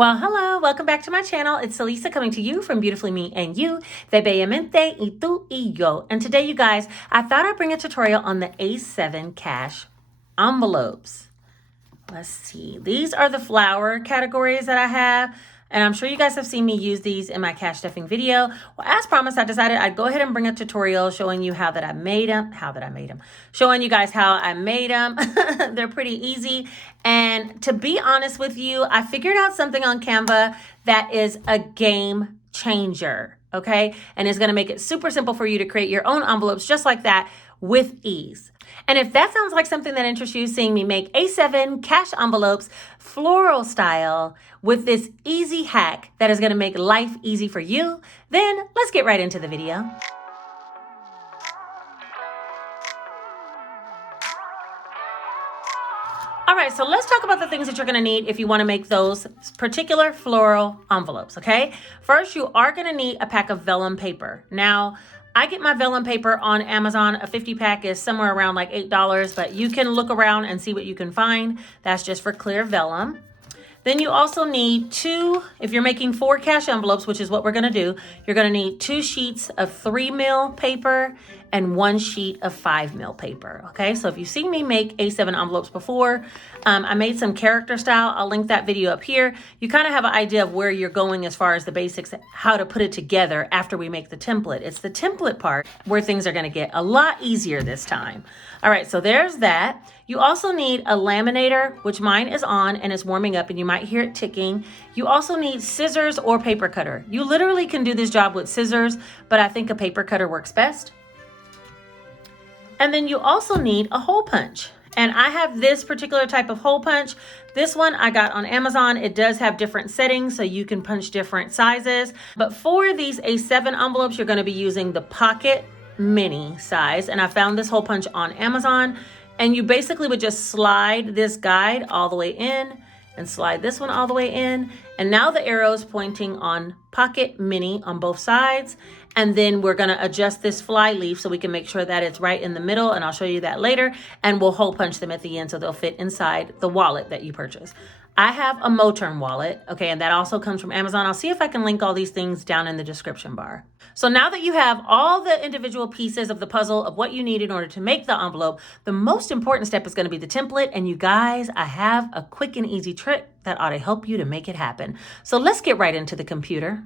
Well, hello, welcome back to my channel. It's Elisa coming to you from Beautifully Me and You, de Bellamente y tú y yo. And today, you guys, I thought I'd bring a tutorial on the A7 cash envelopes. Let's see. These are the flower categories that I have. And I'm sure you guys have seen me use these in my cash stuffing video. Well, as promised, I decided I'd go ahead and bring a tutorial showing you how I made them. Showing you guys how I made them. They're pretty easy. And to be honest with you, I figured out something on Canva that is a game changer. Okay? And it's going to make it super simple for you to create your own envelopes just like that with ease. And if that sounds like something that interests you, seeing me make A7 cash envelopes floral style with this easy hack that is going to make life easy for you, then let's get right into the video. All right, so let's talk about the things that you're gonna need if you wanna make those particular floral envelopes, okay? First, you are gonna need a pack of vellum paper. Now, I get my vellum paper on Amazon. A 50 pack is somewhere around like $8, but you can look around and see what you can find. That's just for clear vellum. Then you also need if you're making 4 cash envelopes, which is what we're gonna do, you're gonna need 2 sheets of 3 mil paper and 1 sheet of 5 mil paper, okay? So if you've seen me make A7 envelopes before, I made some character style. I'll link that video up here. You kind of have an idea of where you're going as far as the basics, how to put it together after we make the template. It's the template part where things are gonna get a lot easier this time. All right, so there's that. You also need a laminator, which mine is on and it's warming up and you might hear it ticking. You also need scissors or paper cutter. You literally can do this job with scissors, but I think a paper cutter works best. And then you also need a hole punch. And I have this particular type of hole punch. This one I got on Amazon. It does have different settings, so you can punch different sizes. But for these A7 envelopes, you're gonna be using the Pocket Mini size. And I found this hole punch on Amazon. And you basically would just slide this guide all the way in and slide this one all the way in. And now the arrow's pointing on Pocket Mini on both sides. And then we're gonna adjust this fly leaf so we can make sure that it's right in the middle, and I'll show you that later. And we'll hole punch them at the end so they'll fit inside the wallet that you purchase. I have a Moturn wallet, okay, and that also comes from Amazon. I'll see if I can link all these things down in the description bar. So now that you have all the individual pieces of the puzzle of what you need in order to make the envelope, the most important step is gonna be the template. And you guys, I have a quick and easy trick that ought to help you to make it happen. So let's get right into the computer.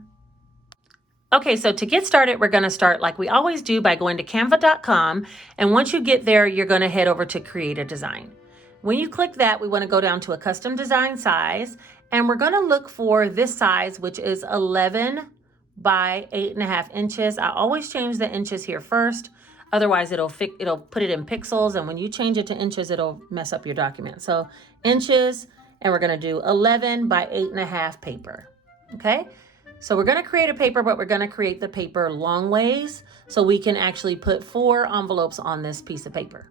Okay, so to get started, we're gonna start like we always do by going to canva.com. And once you get there, you're gonna head over to create a design. When you click that, we wanna go down to a custom design size, and we're gonna look for this size, which is 11 by 8.5 inches. I always change the inches here first. Otherwise, it'll put it in pixels, and when you change it to inches, it'll mess up your document. So inches, and we're gonna do 11 by 8.5 paper, okay? So we're gonna create a paper, but we're gonna create the paper long ways so we can actually put 4 envelopes on this piece of paper.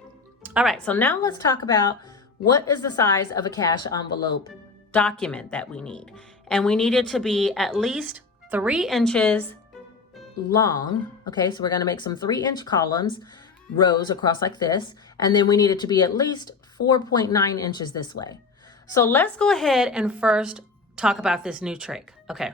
All right, so now let's talk about what is the size of a cash envelope document that we need. And we need it to be at least 3 inches long, okay? So we're gonna make some 3-inch columns, rows across like this, and then we need it to be at least 4.9 inches this way. So let's go ahead and first talk about this new trick, okay?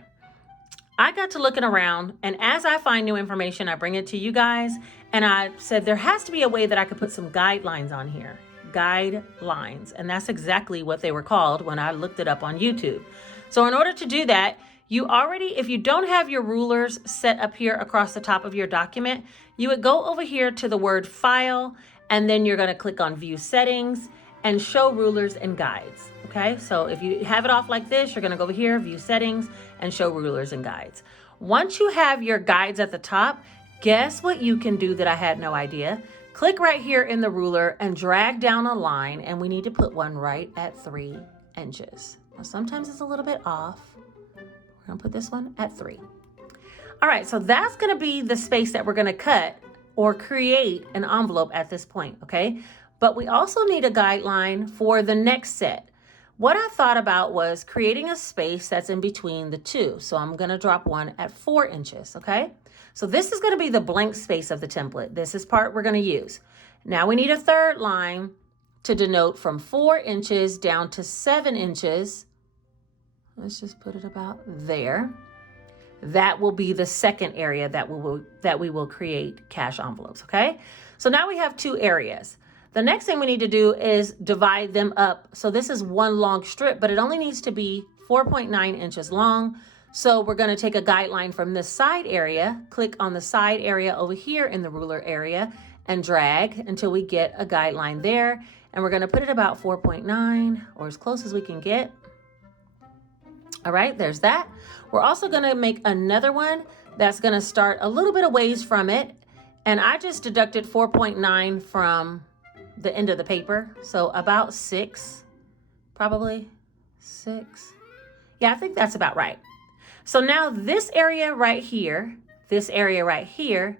I got to looking around, and as I find new information, I bring it to you guys, and I said there has to be a way that I could put some guidelines on here. Guidelines, and that's exactly what they were called when I looked it up on YouTube. So in order to do that, if you don't have your rulers set up here across the top of your document, you would go over here to the word File, and then you're gonna click on View Settings and Show Rulers and Guides, okay? So if you have it off like this, you're gonna go over here, View Settings, and Show Rulers and Guides. Once you have your guides at the top, guess what you can do that I had no idea? Click right here in the ruler and drag down a line, and we need to put one right at 3 inches. Now, sometimes it's a little bit off. We're gonna put this one at 3. All right, so that's gonna be the space that we're gonna cut or create an envelope at this point, okay? But we also need a guideline for the next set. What I thought about was creating a space that's in between the two. So I'm gonna drop one at 4 inches, okay? So this is gonna be the blank space of the template. This is part we're gonna use. Now we need a third line to denote from 4 inches down to 7 inches. Let's just put it about there. That will be the second area that we will create cash envelopes, okay? So now we have 2 areas. The next thing we need to do is divide them up. So this is one long strip, but it only needs to be 4.9 inches long. So we're gonna take a guideline from this side area, click on the side area over here in the ruler area, and drag until we get a guideline there. And we're gonna put it about 4.9 or as close as we can get. All right, there's that. We're also gonna make another one that's gonna start a little bit of ways from it. And I just deducted 4.9 from the end of the paper. So about 6, probably 6. Yeah, I think that's about right. So now this area right here, this area right here,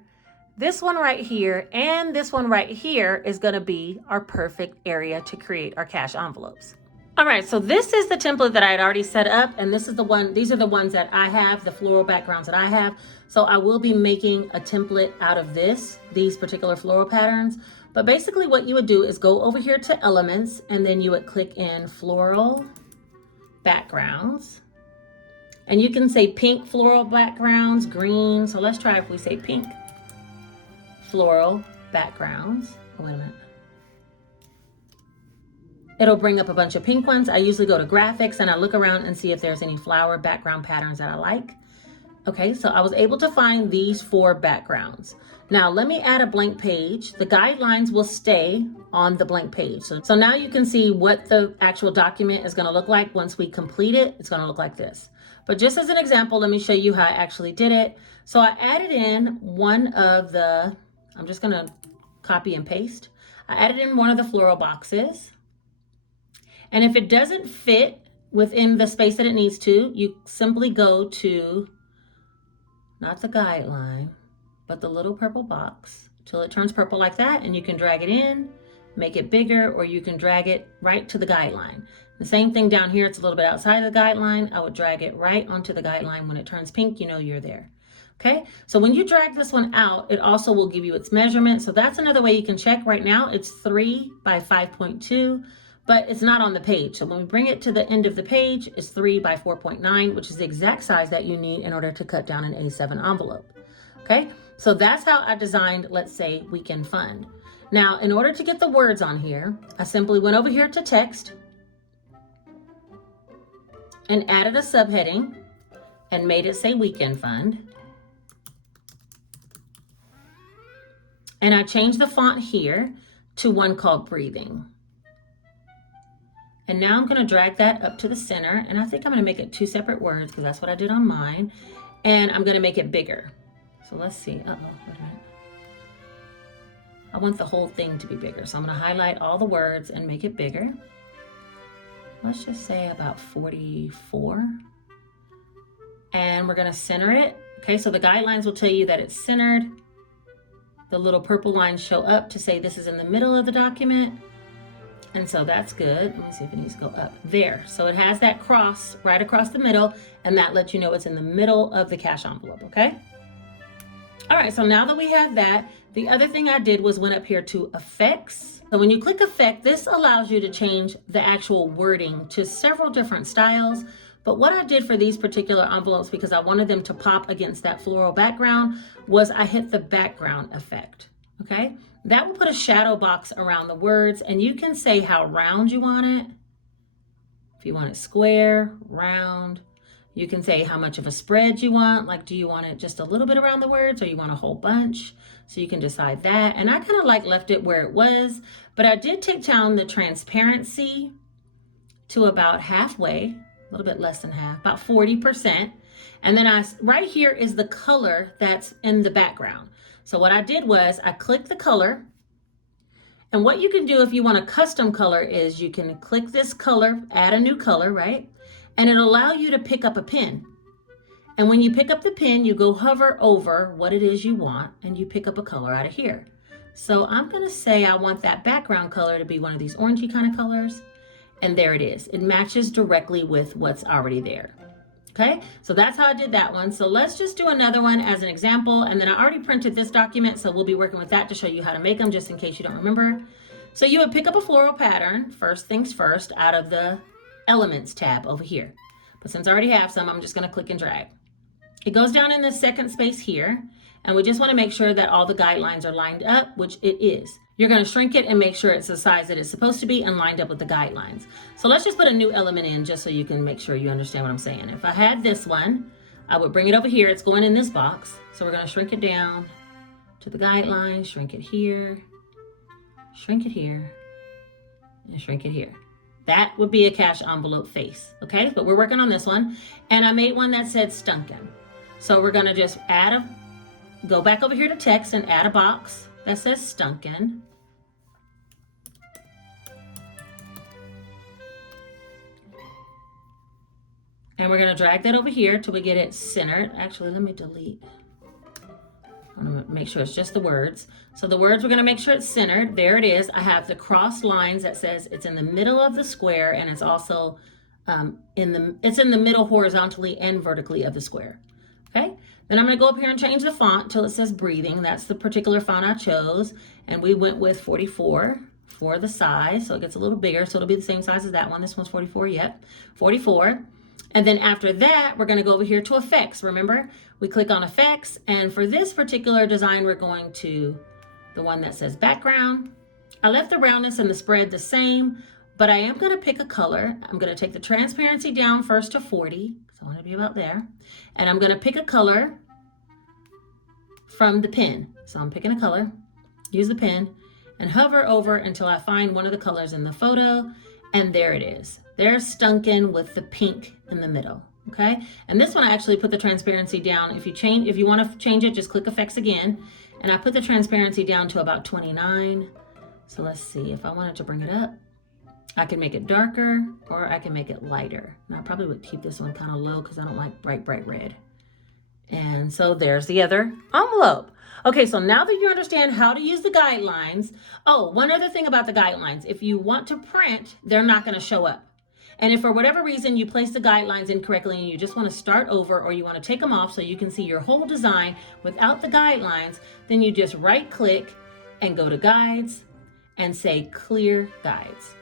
this one right here, and this one right here is gonna be our perfect area to create our cash envelopes. All right, so this is the template that I had already set up, and these are the ones that I have, the floral backgrounds that I have. So I will be making a template out of these particular floral patterns. But basically what you would do is go over here to elements, and then you would click in floral backgrounds. And you can say pink floral backgrounds, green. So let's try if we say pink floral backgrounds. Oh, wait a minute. It'll bring up a bunch of pink ones. I usually go to graphics and I look around and see if there's any flower background patterns that I like. Okay, so I was able to find these 4 backgrounds. Now let me add a blank page. The guidelines will stay on the blank page. So now you can see what the actual document is gonna look like once we complete it. It's gonna look like this. But just as an example, let me show you how I actually did it. So I added in one of the, I'm just gonna copy and paste. I added in one of the floral boxes. And if it doesn't fit within the space that it needs to, you simply go to, not the guideline, but the little purple box till it turns purple like that, and you can drag it in, make it bigger, or you can drag it right to the guideline. The same thing down here, it's a little bit outside of the guideline. I would drag it right onto the guideline. When it turns pink, you know you're there. Okay, so when you drag this one out, it also will give you its measurement. So that's another way you can check. Right now, it's 3 by 5.2. But it's not on the page. So when we bring it to the end of the page, it's 3 by 4.9, which is the exact size that you need in order to cut down an A7 envelope. Okay, so that's how I designed, let's say, Weekend Fund. Now, in order to get the words on here, I simply went over here to text and added a subheading and made it say Weekend Fund. And I changed the font here to one called Breathing. And now I'm gonna drag that up to the center, and I think I'm gonna make it 2 separate words because that's what I did on mine. And I'm gonna make it bigger. So let's see, wait a minute. I want the whole thing to be bigger. So I'm gonna highlight all the words and make it bigger. Let's just say about 44. And we're gonna center it. Okay, so the guidelines will tell you that it's centered. The little purple lines show up to say this is in the middle of the document. And so that's good. Let me see if it needs to go up there. So it has that cross right across the middle, and that lets you know it's in the middle of the cash envelope, okay? All right, so now that we have that, the other thing I did was went up here to effects. So when you click effect, this allows you to change the actual wording to several different styles. But what I did for these particular envelopes, because I wanted them to pop against that floral background, was I hit the background effect, okay? That will put a shadow box around the words, and you can say how round you want it. If you want it square, round, you can say how much of a spread you want. Like, do you want it just a little bit around the words, or you want a whole bunch? So you can decide that. And I kind of like left it where it was, but I did take down the transparency to about halfway, a little bit less than half, about 40%. And then right here is the color that's in the background. So what I did was I clicked the color, and what you can do if you want a custom color is you can click this color, add a new color, right? And it'll allow you to pick up a pen. And when you pick up the pen, you go hover over what it is you want, and you pick up a color out of here. So I'm gonna say I want that background color to be one of these orangey kind of colors. And there it is. It matches directly with what's already there. Okay, so that's how I did that one. So let's just do another one as an example. And then I already printed this document, so we'll be working with that to show you how to make them, just in case you don't remember. So you would pick up a floral pattern, first things first, out of the Elements tab over here. But since I already have some, I'm just going to click and drag. It goes down in the second space here, and we just want to make sure that all the guidelines are lined up, which it is. You're going to shrink it and make sure it's the size that it's supposed to be and lined up with the guidelines. So let's just put a new element in just so you can make sure you understand what I'm saying. If I had this one, I would bring it over here. It's going in this box. So we're going to shrink it down to the guidelines, shrink it here, and shrink it here. That would be a cash envelope face, okay? But we're working on this one. And I made one that said Stunkin'. So we're gonna just go back over here to text and add a box that says Stunkin'. And we're gonna drag that over here till we get it centered. Actually, let me delete. I'm gonna make sure it's just the words. So the words, we're gonna make sure it's centered. There it is. I have the cross lines that says it's in the middle of the square, and it's also it's in the middle horizontally and vertically of the square. Okay, then I'm gonna go up here and change the font till it says breathing. That's the particular font I chose, and we went with 44 for the size, so it gets a little bigger, so it'll be the same size as that one. This one's 44, yep, 44. And then after that, we're gonna go over here to effects. Remember, we click on effects, and for this particular design, we're going to the one that says background. I left the roundness and the spread the same, but I am gonna pick a color. I'm gonna take the transparency down first to 40, so I wanna be about there. And I'm gonna pick a color from the pen. So I'm picking a color, use the pen, and hover over until I find one of the colors in the photo, and there it is. There's Stunkin' with the pink in the middle, okay? And this one I actually put the transparency down. If you want to change it, just click effects again. And I put the transparency down to about 29. So let's see, if I wanted to bring it up, I can make it darker or I can make it lighter. And I probably would keep this one kind of low because I don't like bright red. And so there's the other envelope. Okay, so now that you understand how to use the guidelines, oh, one other thing about the guidelines, if you want to print, they're not going to show up. And if for whatever reason you place the guidelines incorrectly and you just want to start over, or you want to take them off so you can see your whole design without the guidelines, then you just right click and go to guides and say clear guides.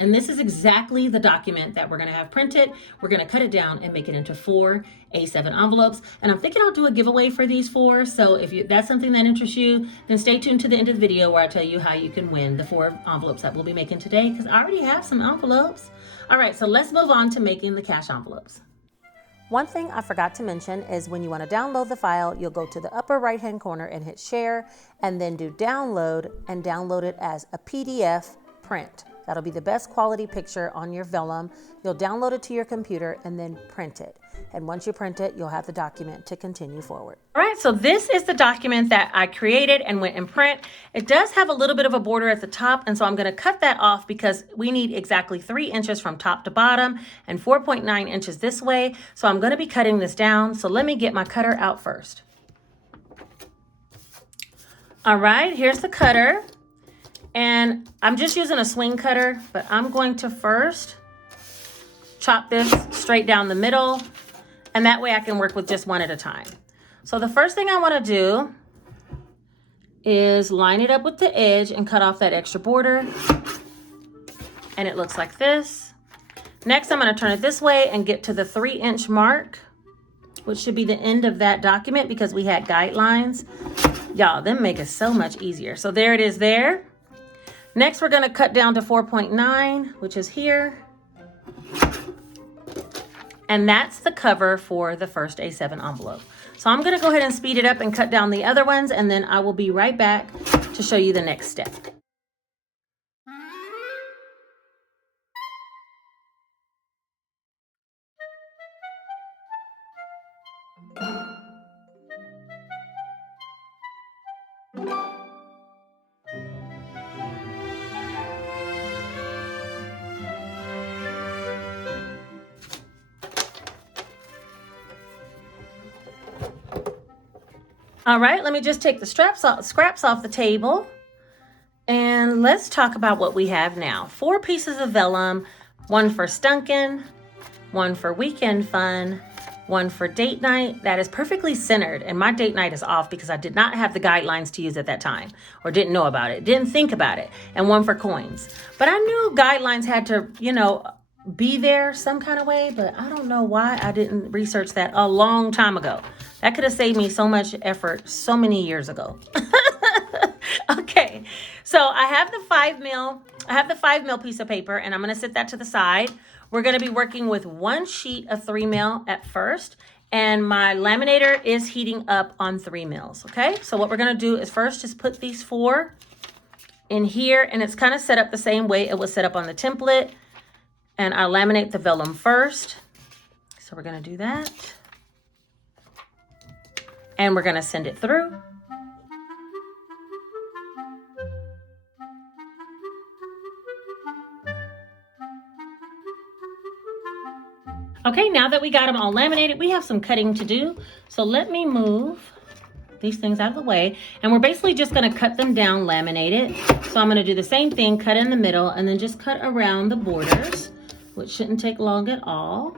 And this is exactly the document that we're going to have printed. We're going to cut it down and make it into 4 A7 envelopes. And I'm thinking I'll do a giveaway for these 4. So if that's something that interests you, then stay tuned to the end of the video where I tell you how you can win the 4 envelopes that we'll be making today, because I already have some envelopes. All right, so let's move on to making the cash envelopes. One thing I forgot to mention is when you want to download the file, you'll go to the upper right-hand corner and hit share, and then do download and download it as a PDF print. That'll be the best quality picture on your vellum. You'll download it to your computer and then print it. And once you print it, you'll have the document to continue forward. All right, so this is the document that I created and went and print. It does have a little bit of a border at the top, and so I'm gonna cut that off because we need exactly 3 inches from top to bottom and 4.9 inches this way. So I'm gonna be cutting this down. So let me get my cutter out first. All right, here's the cutter. And I'm just using a swing cutter, but I'm going to first chop this straight down the middle, and that way I can work with just one at a time. So the first thing I want to do is line it up with the edge and cut off that extra border. And it looks like this. Next, I'm going to turn it this way and get to the 3-inch mark, which should be the end of that document because we had guidelines. Y'all, them make it so much easier. So there it is there. Next, we're gonna cut down to 4.9, which is here. And that's the cover for the first A7 envelope. So I'm gonna go ahead and speed it up and cut down the other ones, and then I will be right back to show you the next step. All right, let me just take the scraps off the table, and let's talk about what we have now. 4 pieces of vellum, 1 for Stunkin', 1 for weekend fun, 1 for date night. That is perfectly centered, and my date night is off because I did not have the guidelines to use at that time, or didn't know about it, didn't think about it, and 1 for coins. But I knew guidelines had to, be there some kind of way, but I don't know why I didn't research that a long time ago. That could have saved me so much effort so many years ago. Okay, so I have the 5 mil piece of paper, and I'm going to set that to the side. We're going to be working with one sheet of 3 mil at first, and my laminator is heating up on 3 mils. Okay, so what we're going to do is first just put these 4 in here, and it's kind of set up the same way it was set up on the template. And I'll laminate the vellum first. So we're going to do that. And we're going to send it through. Okay, now that we got them all laminated, we have some cutting to do. So let me move these things out of the way. And we're basically just going to cut them down laminated. So I'm going to do the same thing, cut in the middle, and then just cut around the borders, which shouldn't take long at all.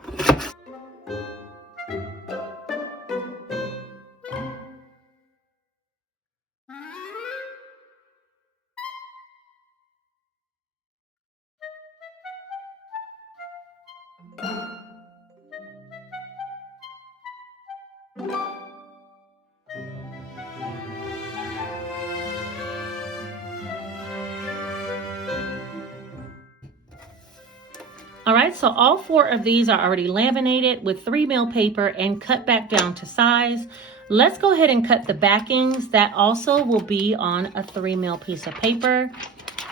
All right, so all 4 of these are already laminated with 3 mil paper and cut back down to size. Let's go ahead and cut the backings. That also will be on a 3 mil piece of paper.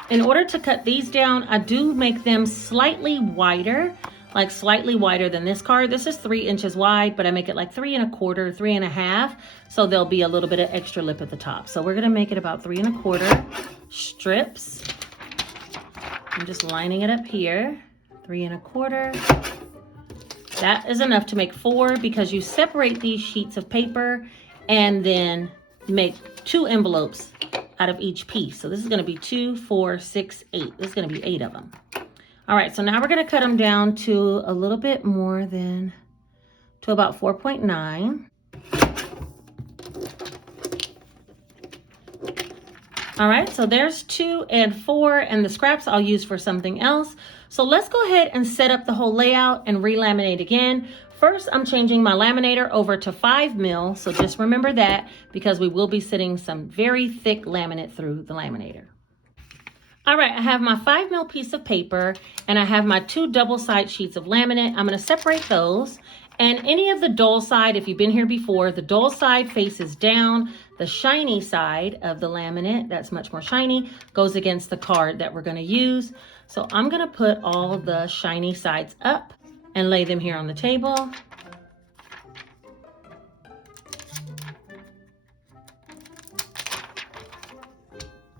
In order to cut these down, I do make them slightly wider, like slightly wider than this card. This is 3 inches wide, but I make it like 3 1/4, 3 1/2. So there'll be a little bit of extra lip at the top. So we're gonna make it about 3 1/4 strips. I'm just lining it up here. 3 1/4. That is enough to make 4 because you separate these sheets of paper and then make 2 envelopes out of each piece. So this is going to be 2, 4, 6, 8. This is going to be 8 of them. All right, so now we're going to cut them down to a little bit more than, to about 4.9. All right, so there's 2 and 4, and the scraps I'll use for something else. So let's go ahead and set up the whole layout and relaminate again. First, I'm changing my laminator over to 5 mil, so just remember that because we will be sitting some very thick laminate through the laminator. All right, I have my 5 mil piece of paper and I have my 2 double-side sheets of laminate. I'm going to separate those. And any of the dull side, if you've been here before, the dull side faces down. The shiny side of the laminate, that's much more shiny, goes against the card that we're going to use. So I'm going to put all the shiny sides up and lay them here on the table.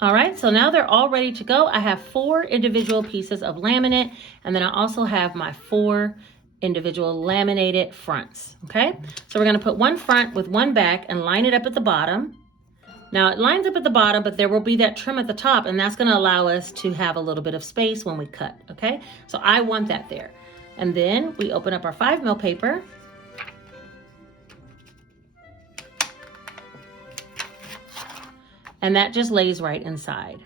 All right, so now they're all ready to go. I have 4 individual pieces of laminate, and then I also have my 4 individual laminated fronts. Okay, so we're going to put one front with one back and line it up at the bottom. Now it lines up at the bottom, but there will be that trim at the top, and that's going to allow us to have a little bit of space when we cut. Okay, so I want that there. And then we open up our 5 mil paper. And that just lays right inside.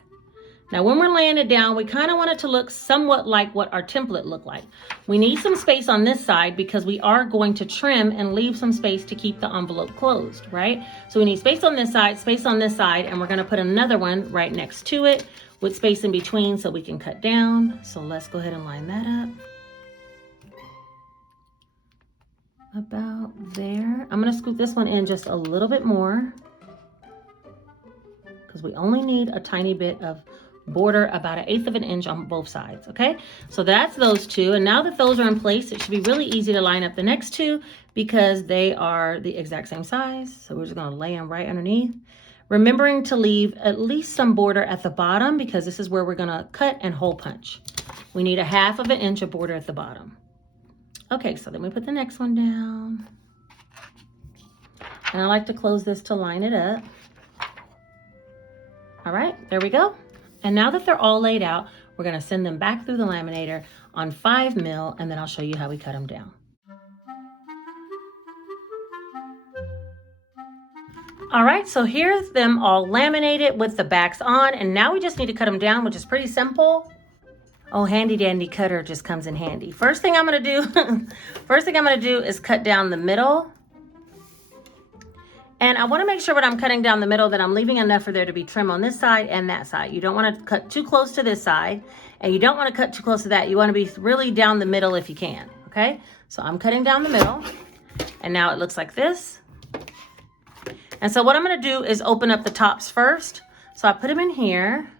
Now, when we're laying it down, we kind of want it to look somewhat like what our template looked like. We need some space on this side because we are going to trim and leave some space to keep the envelope closed, right? So we need space on this side, and we're going to put another one right next to it with space in between so we can cut down. So let's go ahead and line that up. About there. I'm going to scoop this one in just a little bit more because we only need a tiny bit of border, about 1/8 of an inch on both sides. Okay, so that's those 2, and now that those are in place, it should be really easy to line up the next 2 because they are the exact same size. So we're just going to lay them right underneath, remembering to leave at least some border at the bottom because this is where we're going to cut and hole punch. We need 1/2 of an inch of border at the bottom. Okay, so then we put the next one down, and I like to close this to line it up. All right, there we go. And now that they're all laid out, we're going to send them back through the laminator on 5 mil, and then I'll show you how we cut them down. All right, so here's them all laminated with the backs on, and now we just need to cut them down, which is pretty simple. Oh, handy dandy cutter just comes in handy. First thing I'm gonna do, is cut down the middle. And I wanna make sure when I'm cutting down the middle that I'm leaving enough for there to be trim on this side and that side. You don't wanna cut too close to this side, and you don't wanna cut too close to that. You wanna be really down the middle if you can, okay? So I'm cutting down the middle, and now it looks like this. And so what I'm gonna do is open up the tops first. So I put them in here,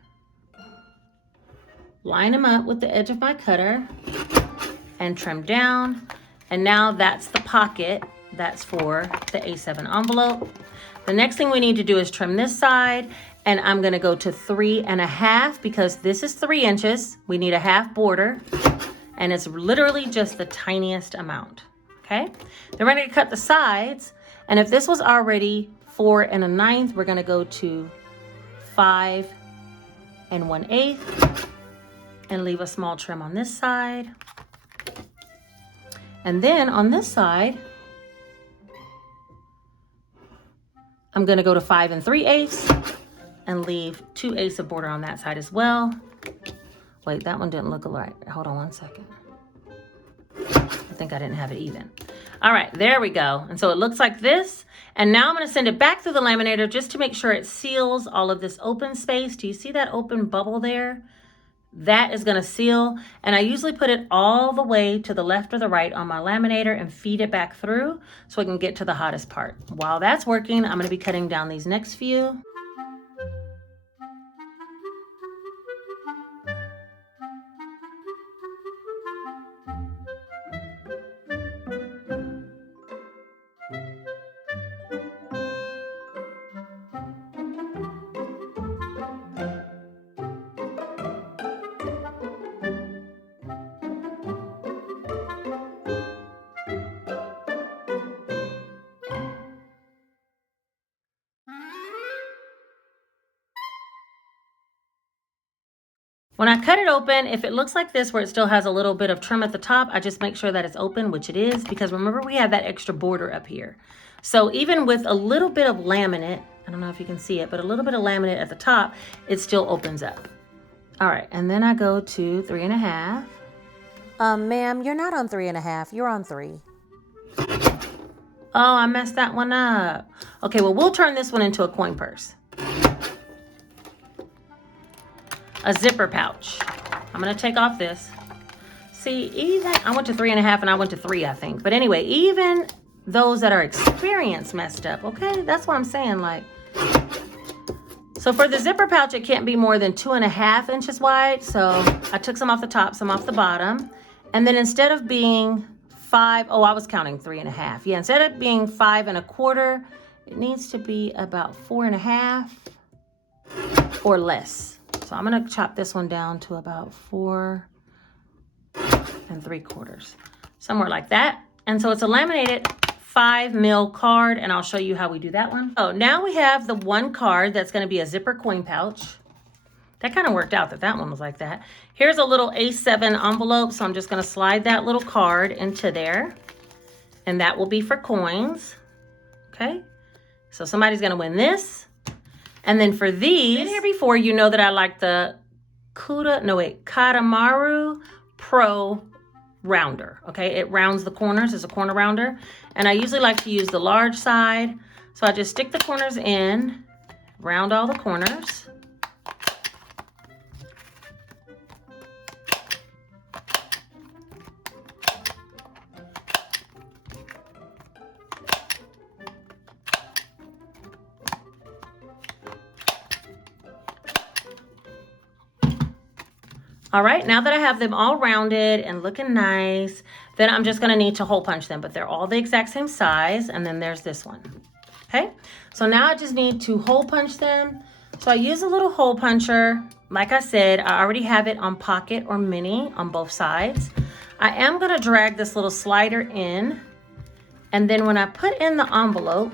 line them up with the edge of my cutter, and trim down. And now that's the pocket. That's for the A7 envelope. The next thing we need to do is trim this side, and I'm gonna go to 3.5 because this is 3 inches. We need a half border, and it's literally just the tiniest amount, okay? Then we're gonna cut the sides, and if this was already 4 1/9, we're gonna go to 5 1/8 and leave a small trim on this side. And then on this side, I'm gonna go to 5 3/8 and leave 2/8 of border on that side as well. Wait, that one didn't look right. Hold on one second. I think I didn't have it even. All right, there we go. And so it looks like this. And now I'm gonna send it back through the laminator just to make sure it seals all of this open space. Do you see that open bubble there? That is gonna seal. And I usually put it all the way to the left or the right on my laminator and feed it back through so I can get to the hottest part. While that's working, I'm gonna be cutting down these next few. When I cut it open, if it looks like this where it still has a little bit of trim at the top, I just make sure that it's open, which it is, because remember we have that extra border up here. So even with a little bit of laminate, I don't know if you can see it, but a little bit of laminate at the top, it still opens up. All right, and then I go to 3.5. Ma'am, you're not on 3.5, you're on 3. Oh, I messed that one up. Okay, well, we'll turn this one into a coin purse. A zipper pouch. I'm gonna take off this. See, even, I went to 3.5 and I went to 3, I think. But anyway, even those that are experienced messed up, okay? That's what I'm saying, like. So for the zipper pouch, it can't be more than 2.5 inches wide. So I took some off the top, some off the bottom. And then instead of being 5, oh, I was counting 3.5. Yeah, instead of being 5 1/4, it needs to be about 4.5 or less. So I'm gonna chop this one down to about 4 3/4, somewhere like that. And so it's a laminated 5 mil card, and I'll show you how we do that one. Oh, now we have the one card that's gonna be a zipper coin pouch. That kind of worked out that that one was like that. Here's a little A7 envelope, so I'm just gonna slide that little card into there, and that will be for coins, okay? So somebody's gonna win this. And then for these, been here before, you know that I like the Katamaru Pro Rounder, okay? It rounds the corners, it's a corner rounder. And I usually like to use the large side. So I just stick the corners in, round all the corners. All right, now that I have them all rounded and looking nice, then I'm just gonna need to hole punch them, but they're all the exact same size, and then there's this one, okay? So now I just need to hole punch them. So I use a little hole puncher. Like I said, I already have it on pocket or mini on both sides. I am gonna drag this little slider in, and then when I put in the envelope,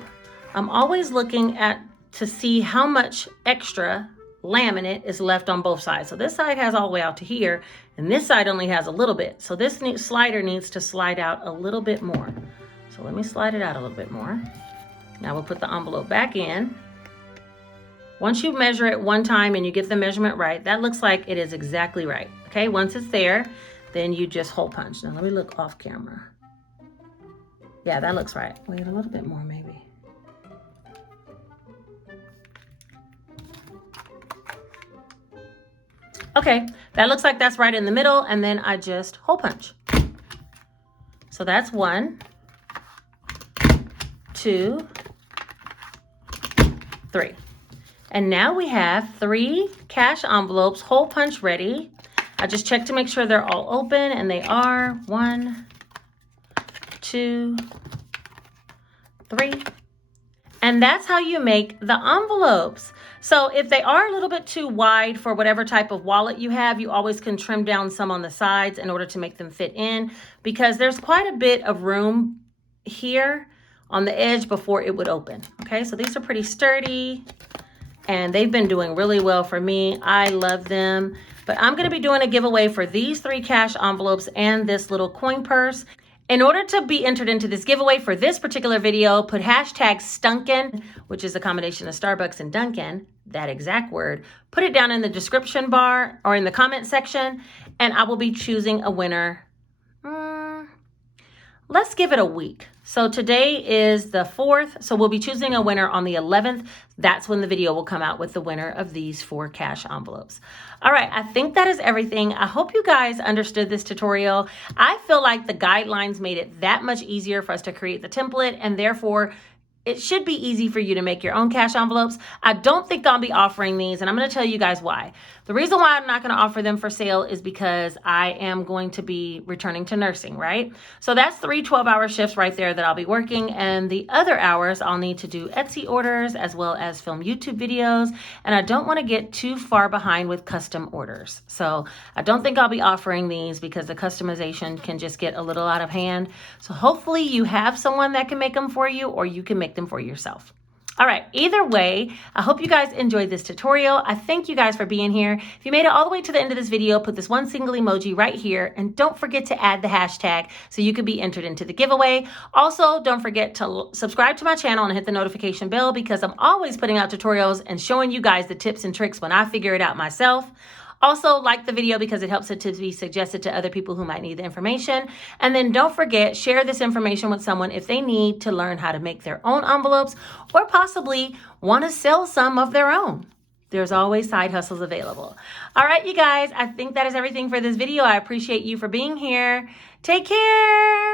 I'm always looking to see how much extra laminate is left on both sides. So this side has all the way out to here, and this side only has a little bit. So this slider needs to slide out a little bit more. So let me slide it out a little bit more. Now we'll put the envelope back in. Once you measure it one time and you get the measurement right, that looks like it is exactly right. Okay, once it's there, then you just hole punch. Now let me look off camera. Yeah, that looks right. Wait, a little bit more maybe. Okay, that looks like that's right in the middle, and then I just hole punch. So that's 1, 2, 3. And now we have 3 cash envelopes hole punch ready. I just checked to make sure they're all open, and they are. 1, 2, 3. And that's how you make the envelopes. So if they are a little bit too wide for whatever type of wallet you have, you always can trim down some on the sides in order to make them fit in, because there's quite a bit of room here on the edge before it would open. Okay, so these are pretty sturdy and they've been doing really well for me. I love them. But I'm going to be doing a giveaway for these 3 cash envelopes and this little coin purse. In order to be entered into this giveaway for this particular video, put hashtag Stunkin, which is a combination of Starbucks and Dunkin', that exact word. Put it down in the description bar or in the comment section, and I will be choosing a winner. Let's give it a week. So today is the 4th, so we'll be choosing a winner on the 11th. That's when the video will come out with the winner of these 4 cash envelopes. All right, I think that is everything. I hope you guys understood this tutorial. I feel like the guidelines made it that much easier for us to create the template, and therefore it should be easy for you to make your own cash envelopes. I don't think I'll be offering these, and I'm going to tell you guys why. The reason why I'm not going to offer them for sale is because I am going to be returning to nursing, right? So that's 3 12-hour shifts right there that I'll be working, and the other hours I'll need to do Etsy orders as well as film YouTube videos, and I don't want to get too far behind with custom orders. So I don't think I'll be offering these because the customization can just get a little out of hand. So hopefully you have someone that can make them for you, or you can make them for yourself. All right, either way, I hope you guys enjoyed this tutorial. I thank you guys for being here. If you made it all the way to the end of this video, put this one single emoji right here, and don't forget to add the hashtag so you can be entered into the giveaway. Also, don't forget to subscribe to my channel and hit the notification bell, because I'm always putting out tutorials and showing you guys the tips and tricks when I figure it out myself. Also, like the video because it helps it to be suggested to other people who might need the information. And then don't forget, share this information with someone if they need to learn how to make their own envelopes or possibly want to sell some of their own. There's always side hustles available. All right, you guys, I think that is everything for this video. I appreciate you for being here. Take care.